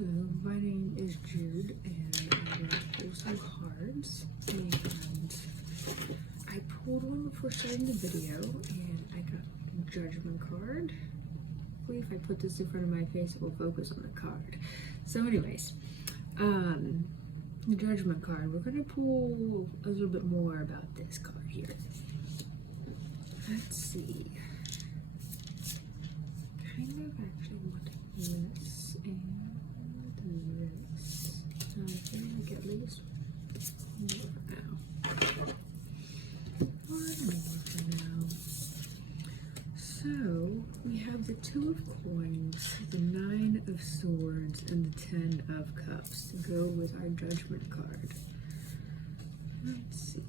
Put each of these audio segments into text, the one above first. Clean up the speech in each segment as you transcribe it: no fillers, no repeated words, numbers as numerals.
Hello, my name is Jude, and I will pull some cards. And I pulled one before starting the video, and I got a Judgment card. Hopefully, if I put this in front of my face, it will focus on the card. So, anyways, the Judgment card. We're gonna pull a little bit more about this card here. Let's see. Kind of actually want this and this. I feel like at least more for now. More for now. So we have the Two of Coins, the Nine of Swords, and the Ten of Cups to go with our Judgment card. Let's see.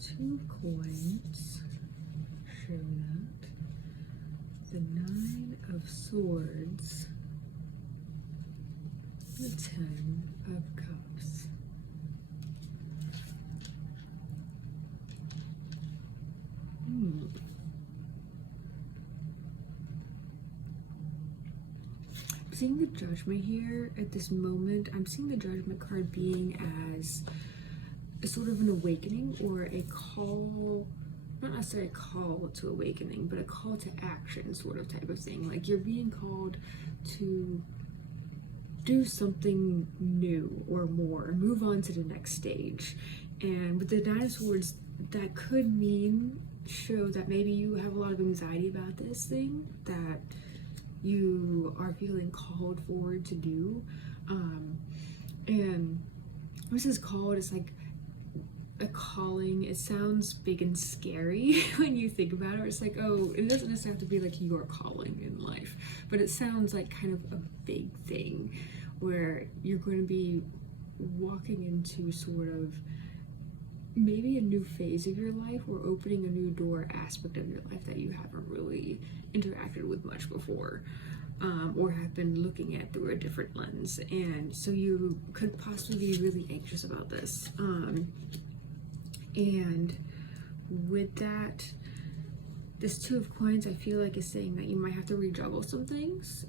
Two of Coins. Show that. The Nine of Swords. The Ten of Cups. Seeing the Judgment here at this moment, I'm seeing the Judgment card being as a sort of an awakening or a call, not necessarily a call to awakening, but a call to action sort of type of thing. Like you're being called to do something new or more, move on to the next stage. And with the Nine of Swords, that could mean show that maybe you have a lot of anxiety about this thing that you are feeling called forward to do. And this is called, it's like a calling. It sounds big and scary when you think about it. It's like, oh, it doesn't necessarily have to be like your calling in life, but it sounds like kind of a big thing where you're going to be walking into sort of maybe a new phase of your life or opening a new door aspect of your life that you haven't really interacted with much before, or have been looking at through a different lens. And so you could possibly be really anxious about this. And with that, this Two of Coins, I feel like is saying that you might have to rejuggle some things.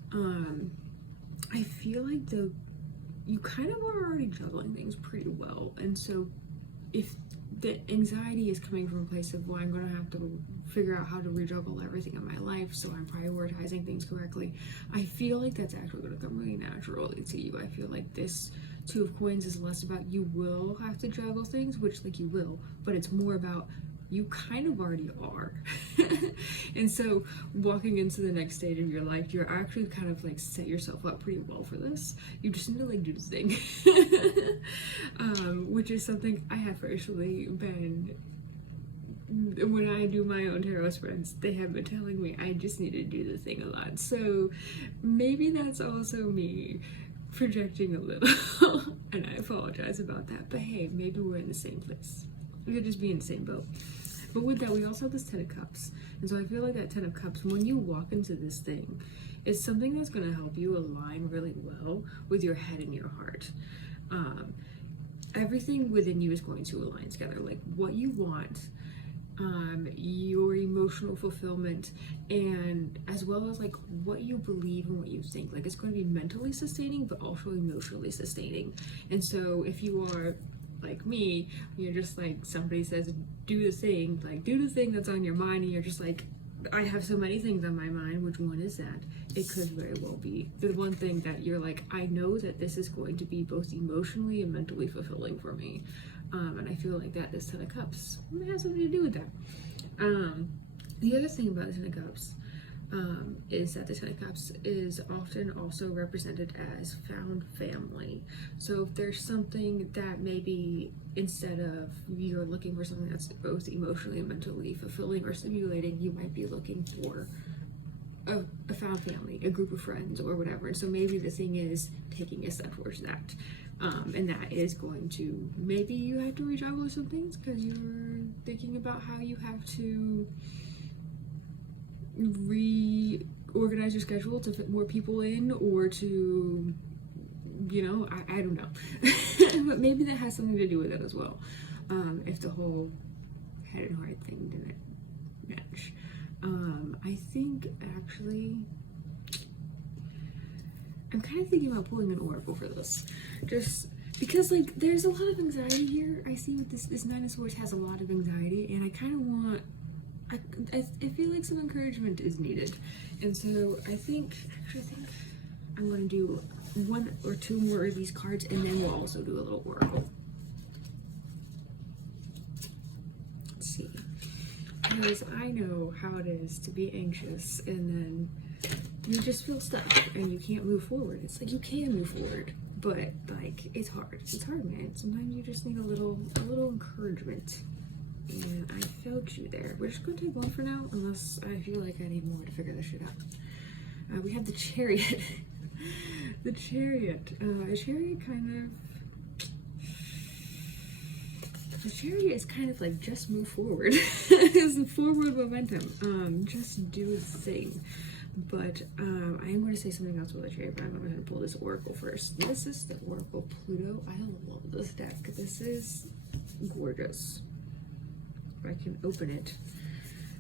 I feel like you kind of are already juggling things pretty well. And so if the anxiety is coming from a place of, well, I'm going to have to figure out how to rejuggle everything in my life, so I'm prioritizing things correctly, I feel like that's actually going to come really naturally to you. I feel like this Two of Coins is less about you will have to juggle things, which like you will, but it's more about you kind of already are. And so walking into the next stage of your life, you're actually kind of like set yourself up pretty well for this. You just need to like do the thing. Which is something I have personally been, when I do my own tarot spreads, they have been telling me I just need to do the thing a lot. So maybe that's also me projecting a little. And I apologize about that, but hey, maybe we're in the same place. We could just be in the same boat. But with that, we also have this Ten of Cups. And so I feel like that Ten of Cups, when you walk into this thing, is something that's going to help you align really well with your head and your heart. Everything within you is going to align together. Like what you want, your emotional fulfillment, and as well as like what you believe and what you think. Like it's going to be mentally sustaining, but also emotionally sustaining. And so if you are like me, you're just like, somebody says do the thing, like do the thing that's on your mind, and you're just like, I have so many things on my mind, which one is that? It could very well be the one thing that you're like, I know that this is going to be both emotionally and mentally fulfilling for me. And I feel like that this Ten of Cups has something to do with that. The other thing about the Ten of Cups is that the Ten of Cups is often also represented as found family. So if there's something that maybe instead of you're looking for something that's both emotionally and mentally fulfilling or stimulating, you might be looking for a found family, a group of friends or whatever. And so maybe the thing is taking a step towards that. And that is going to, maybe you have to rejuggle some things because you're thinking about how you have to reorganize your schedule to fit more people in, or to, you know, I don't know. But maybe that has something to do with it as well. If the whole head and heart thing didn't match. I think actually I'm kind of thinking about pulling an oracle for this, just because like there's a lot of anxiety here. I see with this Nine of Swords has a lot of anxiety, and I kind of want, I feel like some encouragement is needed, and so I think I'm going to do 1 or 2 more of these cards, and then we'll also do a little oracle. Let's see, because I know how it is to be anxious, and then you just feel stuck and you can't move forward. It's like you can move forward, but like it's hard. It's hard, man. Sometimes you just need a little encouragement. And I felt you there. We're just gonna take 1 for now, unless I feel like I need more to figure this shit out. We have the Chariot. The Chariot. The Chariot is kind of like just move forward. It's forward momentum. Just do the thing. But I am going to say something else about the Chariot, but I'm going to pull this oracle first. This is the Oracle Pluto. I love this deck. This is gorgeous. If I can open it.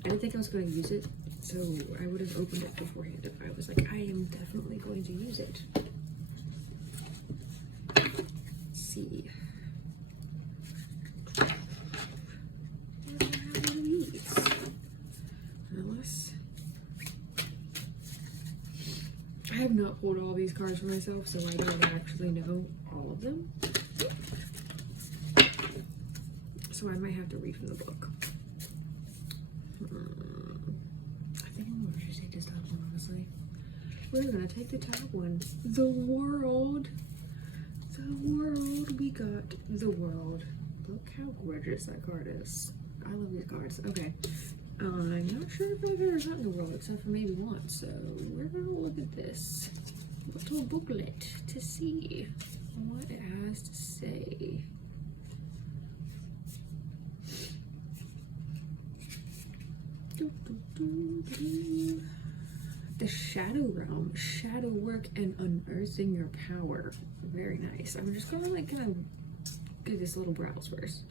I didn't think I was going to use it, so I would have opened it beforehand if I was like, I am definitely going to use it. Let's see. I have not pulled all these cards for myself, so I don't actually know all of them. So I might have to read from the book. I think I'm going to just take this top one, honestly. We're going to take the top one. The World. The World. We got the World. Look how gorgeous that card is. I love these cards. Okay. I'm not sure if I've ever gotten the World except for maybe once, so we're gonna look at this little booklet to see what it has to say. The Shadow Realm, shadow work and unearthing your power. Very nice. I'm just gonna like kind of give this little browse first.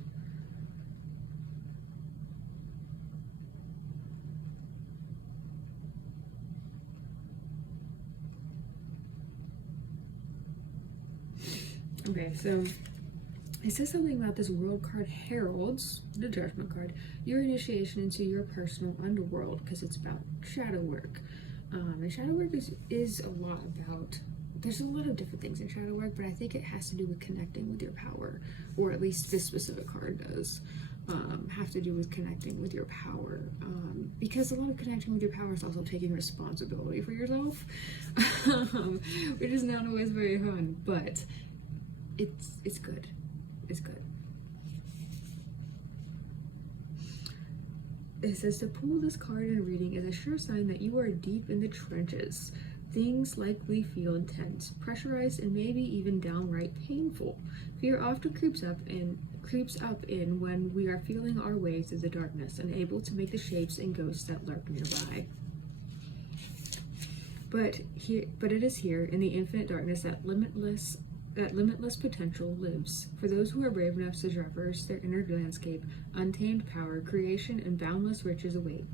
Okay, so it says something about this World card heralds, the Judgment card, your initiation into your personal underworld, because it's about shadow work. And shadow work is a lot about, there's a lot of different things in shadow work, but I think it has to do with connecting with your power, or at least this specific card does have to do with connecting with your power, because a lot of connecting with your power is also taking responsibility for yourself, which is not always very fun, but it's good. It's good. It says to pull this card in reading is a sure sign that you are deep in the trenches. Things likely feel intense, pressurized, and maybe even downright painful. Fear often creeps up in when we are feeling our way through the darkness, unable to make the shapes and ghosts that lurk nearby. But it is here in the infinite darkness that limitless potential lives. For those who are brave enough to traverse their inner landscape, untamed power, creation, and boundless riches await.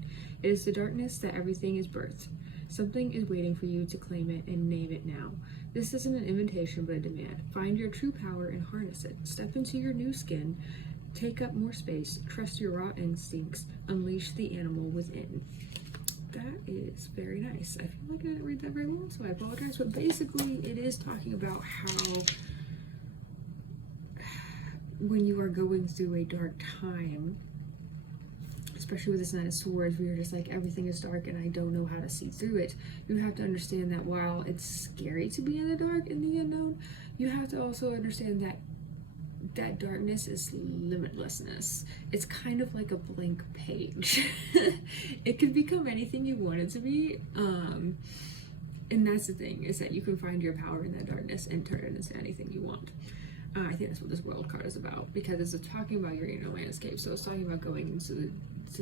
It is the darkness that everything is birthed. Something is waiting for you to claim it and name it now. This isn't an invitation but a demand. Find your true power and harness it. Step into your new skin. Take up more space. Trust your raw instincts. Unleash the animal within. That is very nice. I feel like I didn't read that very well, so I apologize. But basically, it is talking about how when you are going through a dark time, especially with this Nine of Swords, where you're just like, everything is dark and I don't know how to see through it, you have to understand that while it's scary to be in the dark and the unknown, you have to also understand that that darkness is limitlessness. It's kind of like a blank page. It could become anything you want it to be. And that's the thing, is that you can find your power in that darkness and turn it into anything you want. I think that's what this World card is about, because it's talking about your inner landscape. So it's talking about going into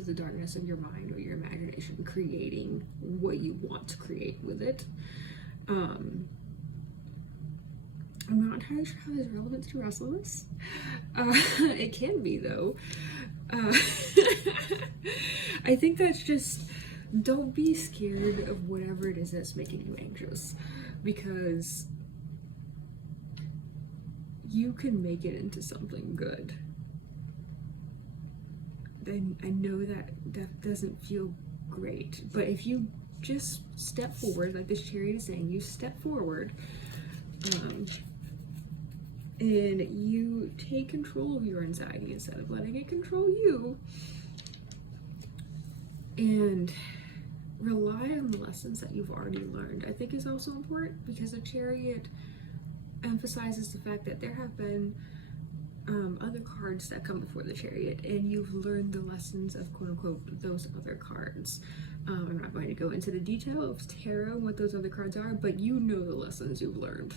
the darkness of your mind or your imagination, creating what you want to create with it. I'm not entirely sure how this is relevant to Restless. It can be, though. I think that's just, don't be scared of whatever it is that's making you anxious. because you can make it into something good. And I know that that doesn't feel great, but if you just step forward, like this chariot is saying, you step forward, and you take control of your anxiety instead of letting it control you, and rely on the lessons that you've already learned, I think is also important, because the chariot emphasizes the fact that there have been other cards that come before the chariot, and you've learned the lessons of quote-unquote those other cards. I'm not going to go into the detail of tarot and what those other cards are, but you know the lessons you've learned,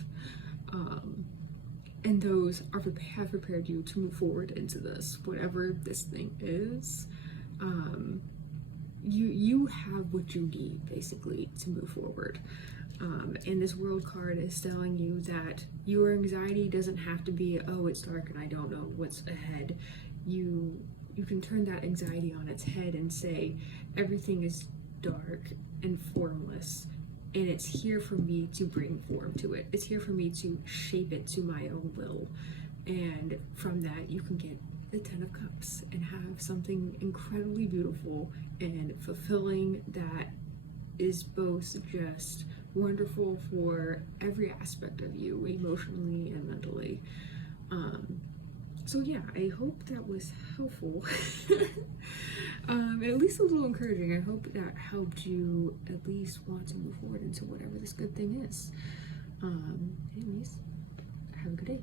and those have prepared you to move forward into this, whatever this thing is. You have what you need, basically, to move forward. And this world card is telling you that your anxiety doesn't have to be, oh, it's dark and I don't know what's ahead. You can turn that anxiety on its head and say, everything is dark and formless, and it's here for me to bring form to it. It's here for me to shape it to my own will. And from that, you can get the 10 of Cups and have something incredibly beautiful and fulfilling that is both just wonderful for every aspect of you, emotionally and mentally. So yeah, I hope that was helpful. At least a little encouraging. I hope that helped you at least want to move forward into whatever this good thing is. Anyways, have a good day.